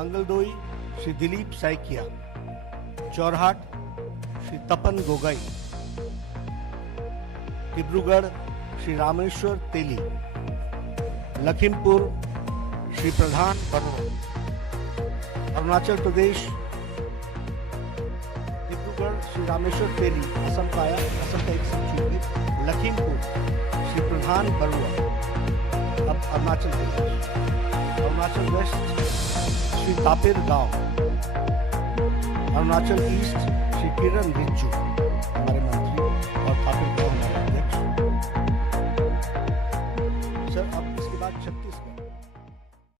मंगलदोई श्री दिलीप सैकिया, चौरहाट श्री तपन गोगई, डिब्रूगढ़ श्री रामेश्वर तेली, लखीमपुर श्री प्रधान बरुआ, अरुणाचल प्रदेश डिब्रूगढ़ श्री रामेश्वर तेली, असम का एक सीट, लखीमपुर श्री प्रधान बरुआ। अब अरुणाचल प्रदेश, अरुणाचल वेस्ट श्री तापिर गांव, अरुणाचल ईस्ट श्री किरण रिज्जू हमारे मंत्री और तापिर गांव हमारे अध्यक्ष। सर अब इसके बाद छत्तीसगढ़